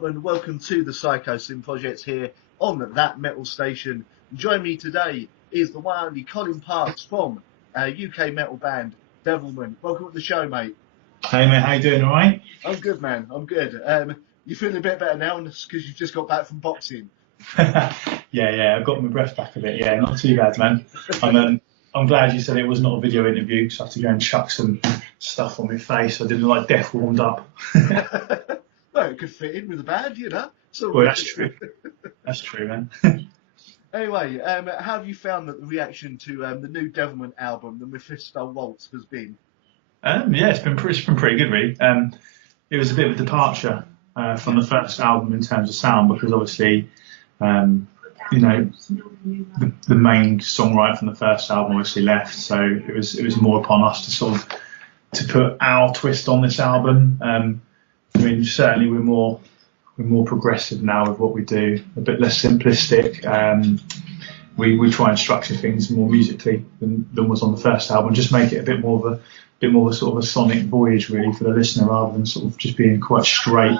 gentlemen, welcome to the Psychosin project here on That Metal Station. Joining me today is the one and only Colin Parks from UK metal band Devilment. Welcome to the show, mate. Hey mate, how you doing? All right? I'm good, man. I'm good. You feeling a bit better now because you've just got back from boxing? yeah, I got my breath back a bit. Yeah, not too bad, man. I'm glad you said it was not a video interview, because I have to go and chuck some stuff on my face. I didn't like death warmed up. Well, it could fit in with the band, you know. Well, that's true. That's true, man. Anyway, how have you found that the reaction to the new Devilment album, the Mephisto Waltz, has been? Yeah, it's been pretty good, really. It was a bit of a departure from the first album in terms of sound, because obviously, the main songwriter from the first album obviously left, so it was more upon us to put our twist on this album. I mean, certainly we're more progressive now with what we do, a bit less simplistic. We try and structure things more musically than was on the first album, just make it a bit more of a sort of a sonic voyage really for the listener, rather than sort of just being quite straight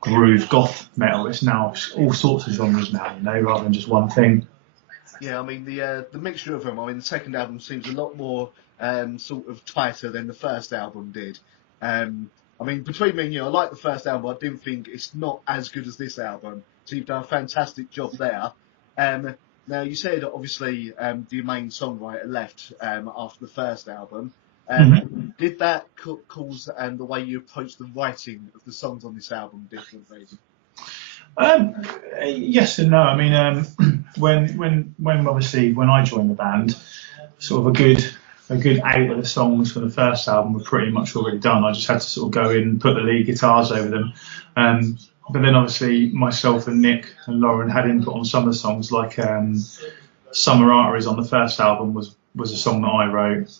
groove goth metal. It's now all sorts of genres now, rather than just one thing. Yeah, I mean the mixture of them. I mean the second album seems a lot more sort of tighter than the first album did. I mean, between me and you, I like the first album, but I didn't think it's not as good as this album. So you've done a fantastic job there. Now, you said, obviously, the main songwriter left after the first album. Did that cause the way you approach the writing of the songs on this album differently? Yes and no. I mean, when I joined the band, sort of a good 8 of the songs from the first album were pretty much already done. I just had to sort of go in and put the lead guitars over them. But then obviously myself and Nick and Lauren had input on some of the songs, like Summer Arteries on the first album was a song that I wrote,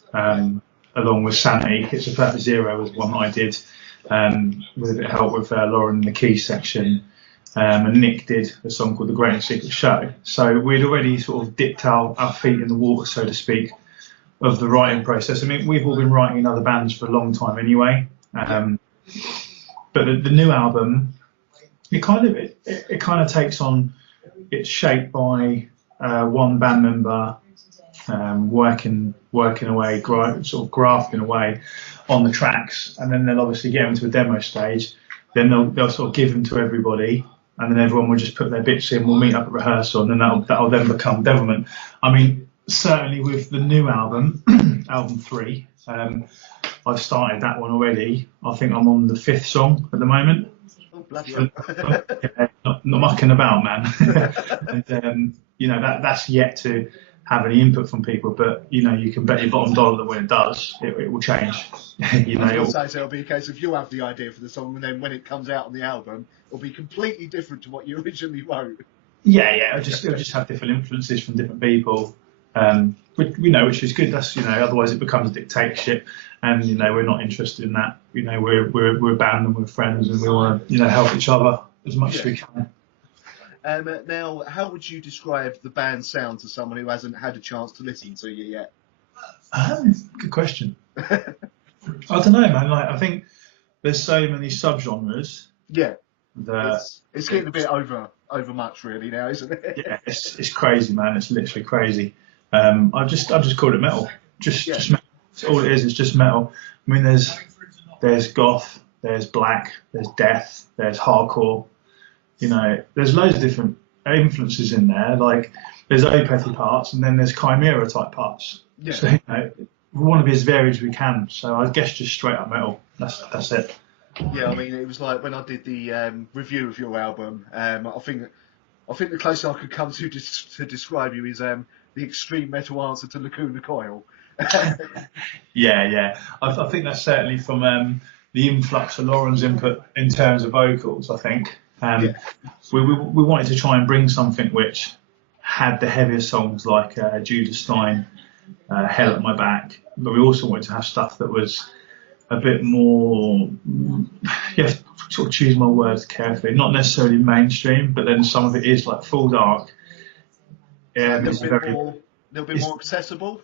along with Sanity. It's a Perfect Zero was one that I did with a bit of help with Lauren in the key section. And Nick did a song called The Great and Secret Show. So we'd already sort of dipped our feet in the water, so to speak, of the writing process. I mean, we've all been writing in other bands for a long time anyway. But the new album, it kind of takes on, it's shaped by one band member working away, sort of grafting away on the tracks, and then they'll obviously get them to a demo stage. Then they'll sort of give them to everybody, and then everyone will just put their bits in. We'll meet up at rehearsal, and then that'll then become Devilment. I mean, certainly with the new album, album 3, I've started that one already. I think I'm on the 5th song at the moment. Oh, bloody hell. Yeah, not mucking about, man. And that's yet to have any input from people, but you can bet your bottom dollar that when it does, it will change. So it'll be a case of you'll have the idea for the song, and then when it comes out on the album, it'll be completely different to what you originally wrote. Yeah, it'll just have different influences from different people. Which is good. That's otherwise it becomes a dictatorship, and we're not interested in that. We're a band and we're friends, and we want to help each other as much as we can. Now, how would you describe the band's sound to someone who hasn't had a chance to listen to you yet? Good question. I don't know, man. Like, I think there's so many subgenres. Yeah. It's getting a bit over much really now, isn't it? Yeah, it's crazy, man. It's literally crazy. I've just called it metal. Just metal. That's all it is. It's just metal. I mean, there's goth, there's black, there's death, there's hardcore. There's loads of different influences in there. Like, there's Opethy parts, and then there's Chimera type parts. Yeah. So we want to be as varied as we can. So I guess just straight up metal. That's it. Yeah, I mean, it was like when I did the review of your album. I think the closest I could come to describe you is the extreme metal answer to Lacuna Coil. Yeah. I think that's certainly from the influx of Lauren's input in terms of vocals. I think we wanted to try and bring something which had the heavier songs like Judas Stein, Hell at My Back, but we also wanted to have stuff that was a bit more, you have to sort of choose my words carefully, not necessarily mainstream, but then some of it is like Full Dark. Yeah, a little bit more accessible.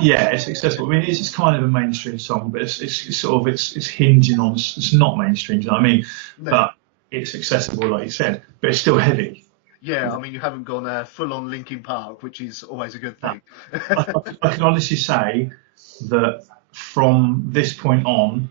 Yeah, it's accessible. I mean, it's kind of a mainstream song, but it's hinging on. It's not mainstream, do you know what I mean? No. But it's accessible, like you said, but it's still heavy. Yeah, I mean, you haven't gone full on Linkin Park, which is always a good thing. I can honestly say that from this point on,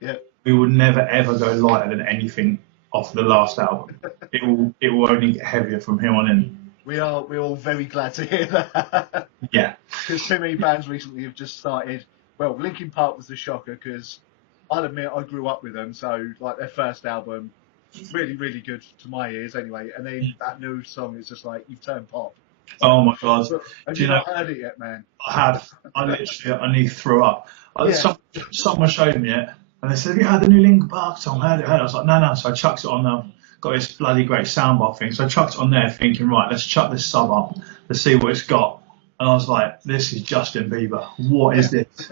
Yeah. we will never ever go lighter than anything off the last album. It will only get heavier from here on in. We're all very glad to hear that. Yeah. Because too many bands recently have just started. Well, Linkin Park was the shocker because I'll admit I grew up with them, so like their first album, really, really good to my ears anyway. And then that new song is just like, you've turned pop. Oh my God. But have Do you you know, not heard it yet, man? I have. I nearly threw up. Yeah. Someone showed me it, and they said, "Have you heard the new Linkin Park song? Heard it? I was like, no. So I chucked it on. Got this bloody great soundbar thing. So I chucked it on there, thinking, right, let's chuck this sub up, let's see what it's got. And I was like, this is Justin Bieber. What is this?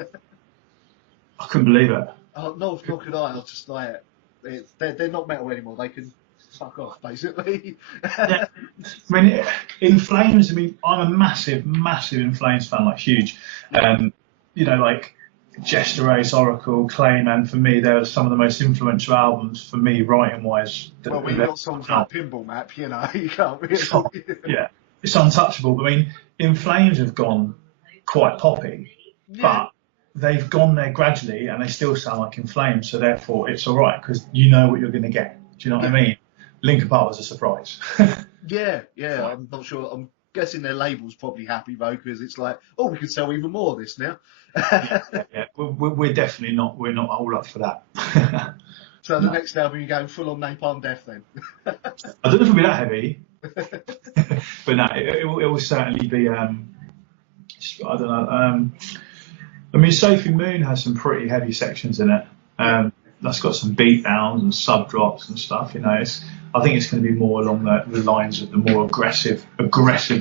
I couldn't believe it. Oh, no, nor could I. I was just like, they're not metal anymore. They can fuck off, basically. Yeah. I mean, In Flames. I mean, I'm a massive In Flames fan, like huge. You know, like Jester Race, Oracle, Clayman. For me, they're some of the most influential albums for me, writing wise. Well, when you've got songs like Pinball Map, you know, you can't really. Yeah, it's untouchable. But I mean, In Flames have gone quite poppy, but they've gone there gradually, and they still sound like In Flames. So therefore, it's all right because you know what you're going to get. Do you know what I mean? Linkin Park was a surprise. Yeah. I'm not sure. I'm guessing their label's probably happy though, because it's like, oh, we could sell even more of this now. Yeah. We're definitely not. We're not all up for that. So the next album, you're going full on Napalm Death then? I don't know if it'll be that heavy, but no, it will certainly be. I don't know. I mean, Sophie Moon has some pretty heavy sections in it. That's got some beat downs and sub drops and stuff. You know, I think it's going to be more along the lines of the more aggressive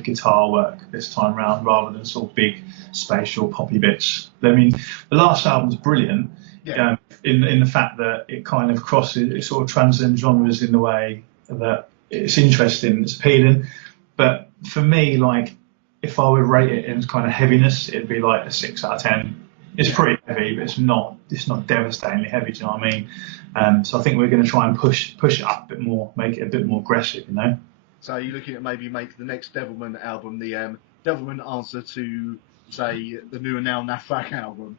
guitar work this time round, rather than sort of big spatial poppy bits. I mean, the last album's brilliant. Yeah. In the fact that it kind of crosses, it sort of transcends genres in the way that it's interesting, it's appealing. But for me, like, if I would rate it in kind of heaviness, it'd be like a 6 out of 10. It's pretty heavy, but it's not devastatingly heavy. Do you know what I mean? So I think we're going to try and push it up a bit more, make it a bit more aggressive, you know. So you're looking at maybe make the next Devilment album the Devilment answer to, say, the new and now Nafak album.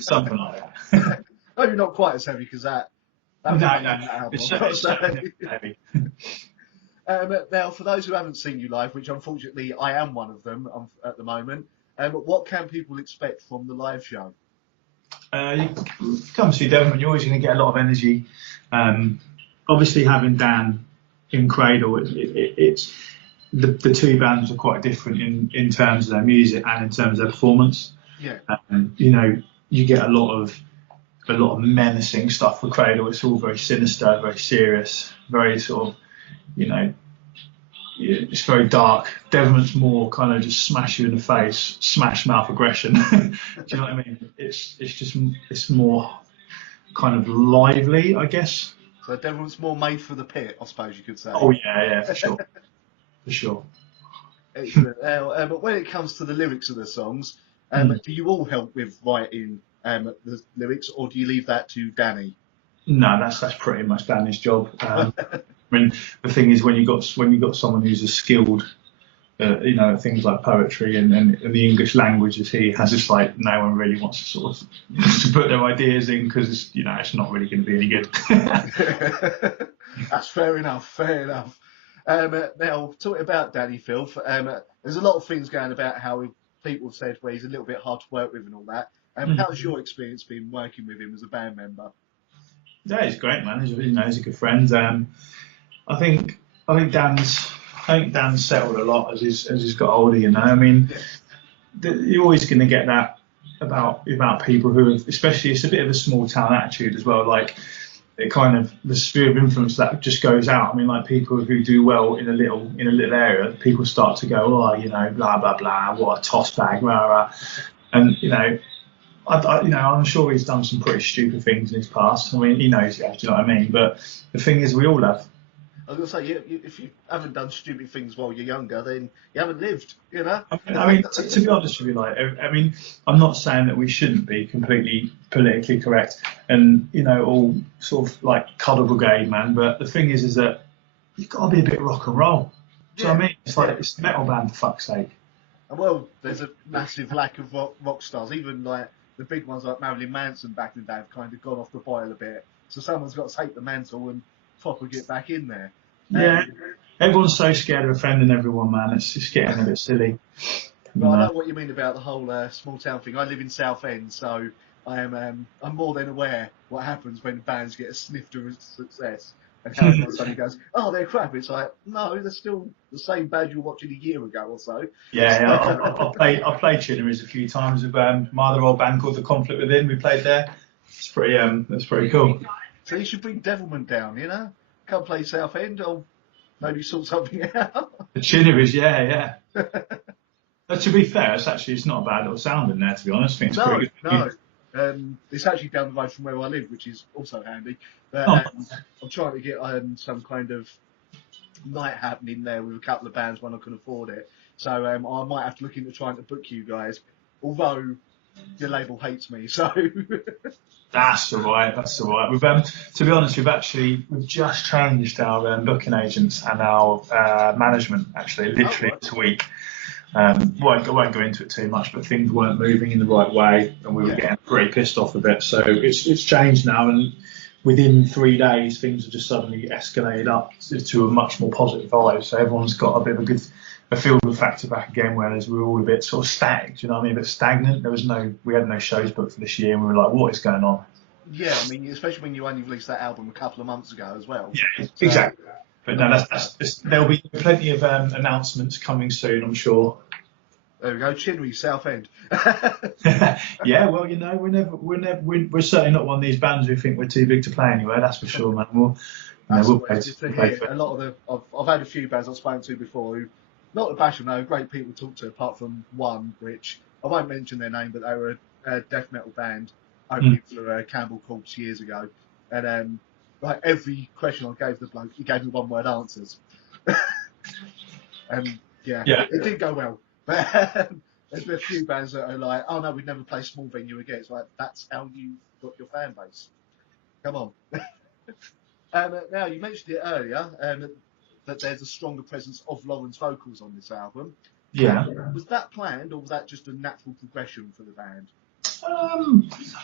Something like that. Maybe not quite as heavy because that No, it's certainly heavy. Now, for those who haven't seen you live, which unfortunately I am one of them at the moment, what can people expect from the live show? You come see Devilment, you're always going to get a lot of energy. Obviously, having Dan in Cradle, it's the two bands are quite different in terms of their music and in terms of their performance. Yeah. You know, you get a lot of menacing stuff with Cradle. It's all very sinister, very serious, very sort of, you know, it's very dark. Devilment's more kind of just smash you in the face, smash mouth aggression. Do you know what I mean? It's more kind of lively, I guess. So Devilment's more made for the pit, I suppose you could say. Oh yeah, for sure, for sure. Excellent. But when it comes to the lyrics of the songs, do you all help with writing the lyrics, or do you leave that to Danny? No, that's pretty much Danny's job. I mean, the thing is, when you got someone who's as skilled, you know, things like poetry and the English language as he has, it's like no one really wants to sort of to put their ideas in because you know it's not really going to be any good. That's fair enough. Now, talking about Danny Filth, there's a lot of things going about how people have said where he's a little bit hard to work with and all that. How's your experience been working with him as a band member? Yeah, he's great, man. He's a good friend. I think Dan's settled a lot as he's got older. You know, I mean, you're always going to get that about people who have, especially, it's a bit of a small town attitude as well. Like, it kind of, the sphere of influence that just goes out. I mean, like, people who do well in a little area, people start to go, oh, you know, blah blah blah, what a toss bag, rah rah, and you know. I'm sure he's done some pretty stupid things in his past. I mean, he knows it, do you know what I mean? But the thing is, we all have. I was going to say, if you haven't done stupid things while you're younger, then you haven't lived, you know? I mean, to be honest with you, like, I mean, I'm not saying that we shouldn't be completely politically correct and, you know, all sort of like cuddle brigade, man. But the thing is that you've got to be a bit rock and roll. Do you know what I mean? It's like, it's a metal band, for fuck's sake. Well, there's a massive lack of rock stars. Even like the big ones like Marilyn Manson back in the day have kind of gone off the boil a bit. So someone's got to take the mantle and proper get back in there. Yeah, everyone's so scared of offending everyone, man. It's just getting a bit silly. But I know what you mean about the whole small town thing. I live in Southend, so I'm more than aware what happens when bands get a snifter of success. And how everyone suddenly goes, oh, they're crap. It's like, no, they're still the same band you were watching a year ago or so. Yeah, I've played Chinnery's a few times with my other old band called The Conflict Within. We played there. It's pretty, that's pretty cool. So you should bring Devilment down, you know? Come play Southend or maybe sort something out. The Chinnery's, yeah. But to be fair, it's not a bad little sound in there, to be honest. I think it's pretty good. No. It's actually down the road from where I live, which is also handy. But I'm trying to get some kind of night happening there with a couple of bands when I can afford it. So I might have to look into trying to book you guys, although your label hates me. So that's all right. We've to be honest, we've just changed our booking agents and our management actually literally this week. I won't go into it too much, but things weren't moving in the right way, and we were getting pretty pissed off a bit. So it's changed now, and within 3 days, things have just suddenly escalated up to a much more positive vibe. So everyone's got a bit of a feel-good factor back again, whereas we were all a bit sort of static. Do you know what I mean? A bit stagnant. We had no shows booked for this year, and we were like, what is going on? Yeah, I mean, especially when you only released that album a couple of months ago as well. Yeah, exactly. But no, there'll be plenty of announcements coming soon, I'm sure. There we go, Chinnery, Southend. Yeah, well, you know, we're certainly not one of these bands who think we're too big to play anywhere. That's for sure, man. We'll play. A lot of I've had a few bands I've spoken to before who, not to bash them, though, great people to talk to, apart from one, which I won't mention their name, but they were a death metal band opening for Campbell Corpse years ago, and like every question I gave the bloke, he gave me one-word answers. And it didn't go well. But there's been a few bands that are like, oh no, we'd never play small venue again. It's like, that's how you got your fan base. Come on. Now, you mentioned it earlier, that there's a stronger presence of Lauren's vocals on this album. Yeah. Was that planned, or was that just a natural progression for the band?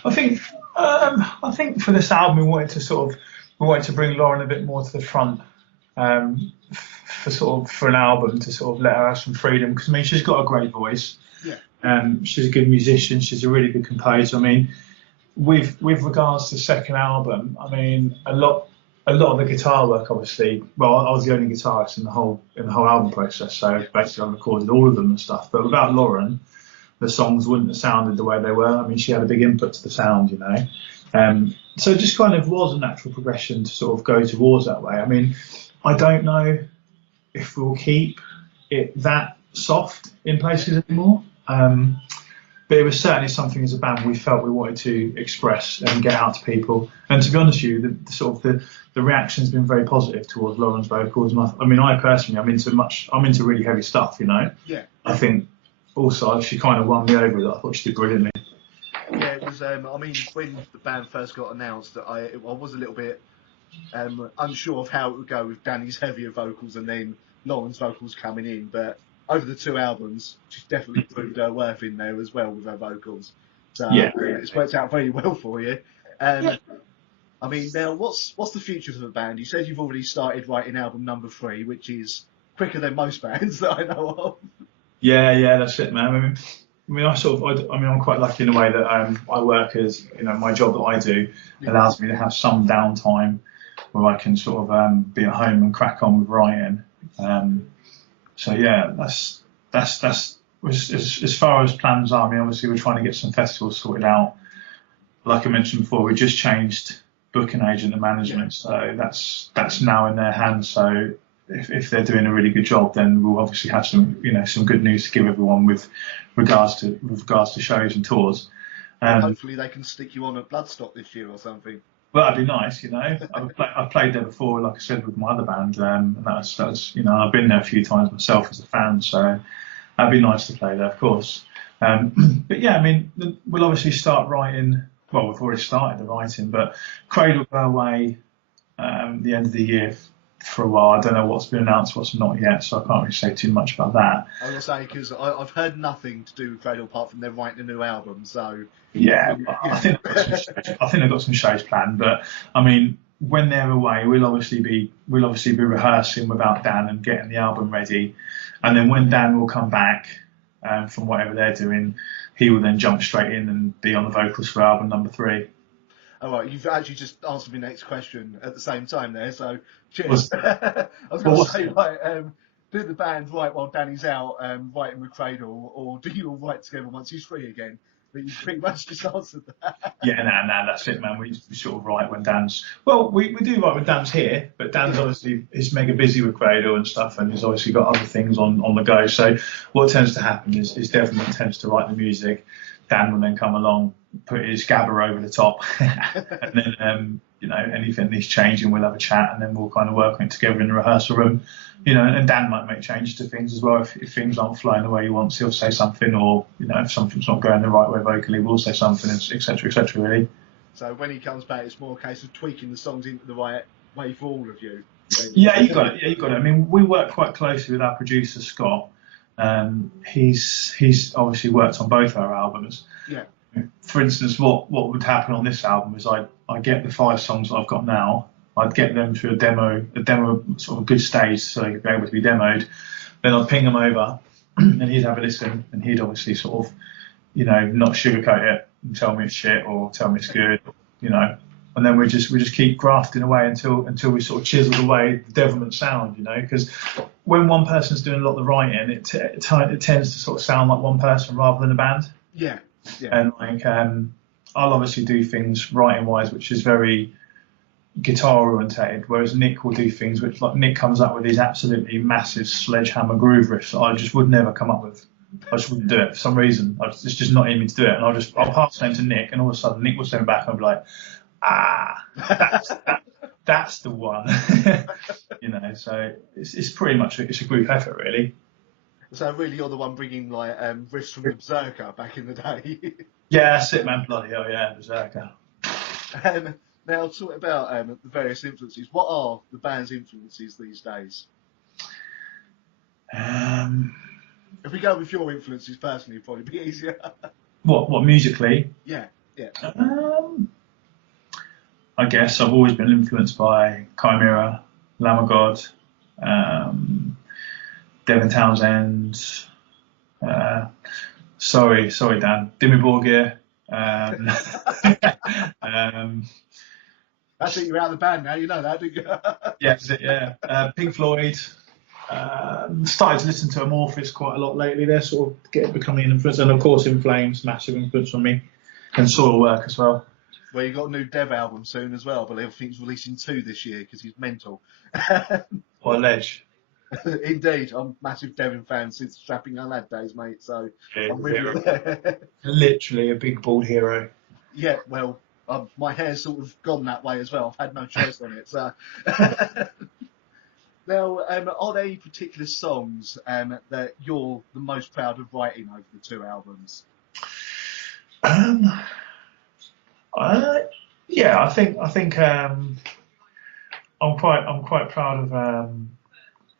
I think for this album we wanted to bring Lauren a bit more to the front, for an album to sort of let her have some freedom, because I mean she's got a great voice. Yeah. She's a good musician. She's a really good composer. I mean, with regards to the second album, I mean a lot of the guitar work, obviously. Well, I was the only guitarist in the whole album process, so basically I recorded all of them and stuff. But without Lauren, the songs wouldn't have sounded the way they were. I mean, she had a big input to the sound, you know. So it just kind of was a natural progression to sort of go towards that way. I mean, I don't know if we'll keep it that soft in places anymore. But it was certainly something as a band we felt we wanted to express and get out to people. And to be honest with you, the reaction's been very positive towards Lauren's vocals. And I personally, I'm into really heavy stuff, you know. Yeah. I think also she kind of won me over with it. I thought she did brilliantly. Yeah, it was. When the band first got announced, I was a little bit unsure of how it would go with Danny's heavier vocals and then Lauren's vocals coming in. But over the 2 albums, she's definitely proved her worth in there as well with her vocals. So it's worked out very well for you. I mean, now what's the future for the band? You said you've already started writing album number 3, which is quicker than most bands that I know of. Yeah, that's it, man. I'm quite lucky in a way that I work as, you know, my job that I do allows me to have some downtime where I can sort of be at home and crack on with writing. So yeah, that's as far as plans are. I mean, obviously we're trying to get some festivals sorted out. Like I mentioned before, we just changed booking agent and management, so that's now in their hands. So if they're doing a really good job, then we'll obviously have some good news to give everyone with regards to shows and tours. Hopefully they can stick you on at Bloodstock this year or something. Well, that'd be nice, you know. I've played there before, like I said, with my other band, and that's, you know, I've been there a few times myself as a fan, so that'd be nice to play there, of course. But yeah, I mean, we'll obviously start writing. Well, we've already started the writing, but Cradle will go away the end of the year for a while. I don't know what's been announced, what's not yet, so I can't really say too much about that. I was gonna say because I've heard nothing to do with Cradle apart from they're writing a new album. So Yeah, yeah, I think they've got some shows planned, but I mean, when they're away, we'll obviously be rehearsing without Dan and getting the album ready, and then when Dan will come back from whatever they're doing, he will then jump straight in and be on the vocals for album number 3. all right, you've actually just answered my next question at the same time there. So cheers. What's- I was going to say, like, do the band write while Danny's out writing with Cradle, or do you all write together once he's free again? But you pretty much just answered that. Yeah, nah, that's it, man. We sort of write when Dan's. Well, we do write when Dan's here, but Dan's obviously is mega busy with Cradle and stuff, and he's obviously got other things on the go. So what tends to happen is Devilment tends to write the music. Dan will then come along, put his gabber over the top, and then you know, anything needs changing, we'll have a chat, and then we'll kind of work on it together in the rehearsal room. You know, and Dan might make changes to things as well. If things aren't flowing the way he wants, he'll say something, or you know, if something's not going the right way vocally, we'll say something, etc., really. So when he comes back, it's more a case of tweaking the songs into the right way for all of you. Yeah, you got it. Yeah, you got it. I mean, we work quite closely with our producer Scott. He's obviously worked on both our albums. Yeah. For instance, what would happen on this album is I get the 5 songs that I've got now. I'd get them through a demo sort of a good stage, so they could be able to be demoed. Then I'd ping them over, and he'd have a listen, and he'd obviously sort of, you know, not sugarcoat it and tell me it's shit or tell me it's good, you know. And then we just keep grafting away until we sort of chisel away the Devilment sound, you know, because when one person's doing a lot of the writing, it tends to sort of sound like one person rather than a band. Yeah. And like I'll obviously do things writing wise, which is very guitar orientated, whereas Nick will do things which, like, Nick comes up with these absolutely massive sledgehammer groove riffs that I just would never come up with. I just wouldn't do it for some reason. It's just not in me to do it, and I'll pass them to Nick, and all of a sudden Nick will send back and I'll be like, that's the one. You know, so it's pretty much it's a group effort, really. So really, you're the one bringing like riffs from the Berserker back in the day. Yeah, that's it, man. Bloody hell, yeah, Berserker. Now, talk about the various influences. What are the band's influences these days? If we go with your influences personally, it'd probably be easier. What musically? Yeah. I guess I've always been influenced by Chimera, Lamb of God, Devin Townsend. Sorry, Dan. Dimmy Borgir. I think you're out of the band now. You know that, don't you? Yeah, that's it. Yeah. Pink Floyd. Started to listen to Amorphis quite a lot lately. They're sort of becoming an influence, and of course, In Flames, massive influence on me, and Soilwork as well. Well, you've got a new Dev album soon as well, but I think he's releasing 2 this year because he's mental. Or Ledge. Indeed, I'm a massive Devin fan since Strapping Young Lad days, mate. So Yeah, I'm with you there. literally a big bald hero. Yeah, well, my hair's sort of gone that way as well. I've had no choice on it. So now, are there any particular songs that you're the most proud of writing over the 2 albums? Yeah, I think I'm quite proud of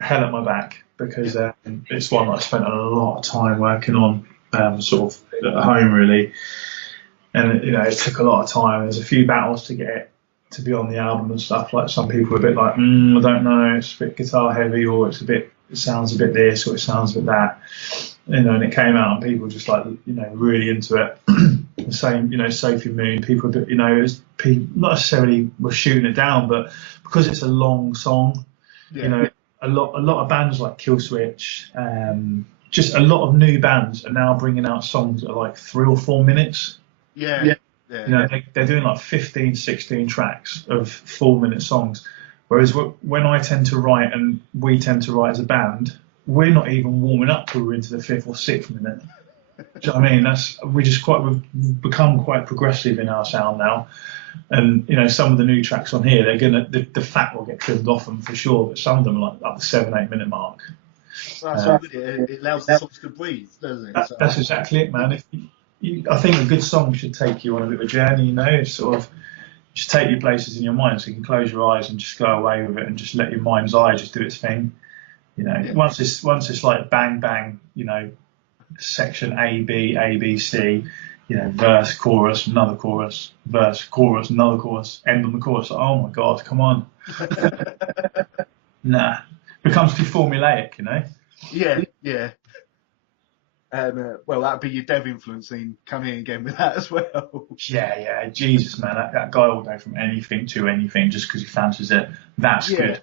Hell at My Back, because it's one that I spent a lot of time working on, sort of at home really, and you know, it took a lot of time. There's a few battles to get it to be on the album and stuff. Like, some people are a bit like, I don't know, it's a bit guitar heavy, or it sounds a bit this, or it sounds a bit that, you know. And it came out, and people just, like, you know, really into it. The same, you know, Sophie Moon, people that, you know, not necessarily were shooting it down, but because it's a long song, you know, a lot of bands like Killswitch, just a lot of new bands are now bringing out songs that are like 3 or 4 minutes. Yeah. You know, they're doing like 15, 16 tracks of 4-minute songs. Whereas when I tend to write, and we tend to write as a band, we're not even warming up till we're into the 5th or 6th minute. Do you know what I mean? We've become quite progressive in our sound now, and some of the new tracks on here, the fat will get trimmed off them for sure, but some of them are like up the 7-8 minute mark. So that's all good. It allows the songs to breathe, doesn't it? That's exactly it, man. I think a good song should take you on a bit of a journey. It's sort of just take you places in your mind, so you can close your eyes and just go away with it, and just let your mind's eye just do its thing. Once it's like bang bang, section A B C, verse, chorus, another chorus, verse, chorus, another chorus, end on the chorus. Like, oh my God, come on. Nah, becomes too formulaic, Yeah. Well, that'd be your dev influencing coming in again with that as well. Yeah. Jesus, man, that guy will go from anything to anything just because he fancies it. That's good.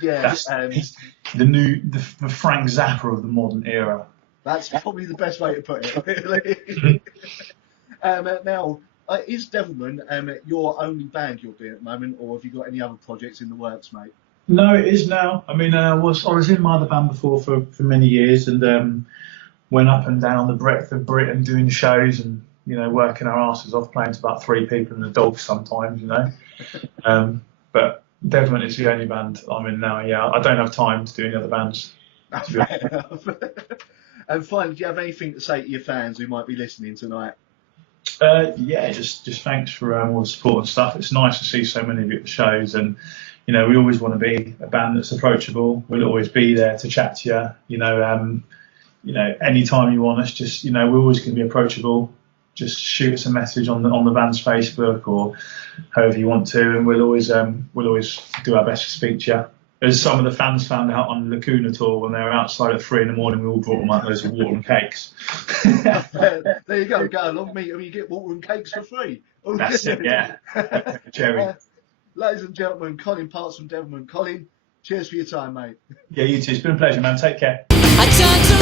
Yeah. That's the Frank Zappa of the modern era. That's probably the best way to put it, really. Now, is Devilment your only band you're doing at the moment, or have you got any other projects in the works, mate? No, it is now. I mean, I was in my other band before for many years, and went up and down the breadth of Britain doing shows and working our asses off, playing to about 3 people and a dog sometimes, But Devilment is the only band I'm in now. Yeah, I don't have time to do any other bands. Fair enough. And finally, do you have anything to say to your fans who might be listening tonight? Yeah, just thanks for all the support and stuff. It's nice to see so many of you at the shows, and we always want to be a band that's approachable. We'll always be there to chat to you. Anytime you want us, just we're always going to be approachable. Just shoot us a message on the band's Facebook or however you want to, and we'll always do our best to speak to you. As some of the fans found out on the Lacuna tour when they were outside at 3 a.m, we all brought them out loads of water and cakes. There you go along, meet them, you get water and cakes for free. That's it, yeah. Cherry. Ladies and gentlemen, Colin Parts from Devilment. Colin, cheers for your time, mate. Yeah, you too. It's been a pleasure, man. Take care. I turned to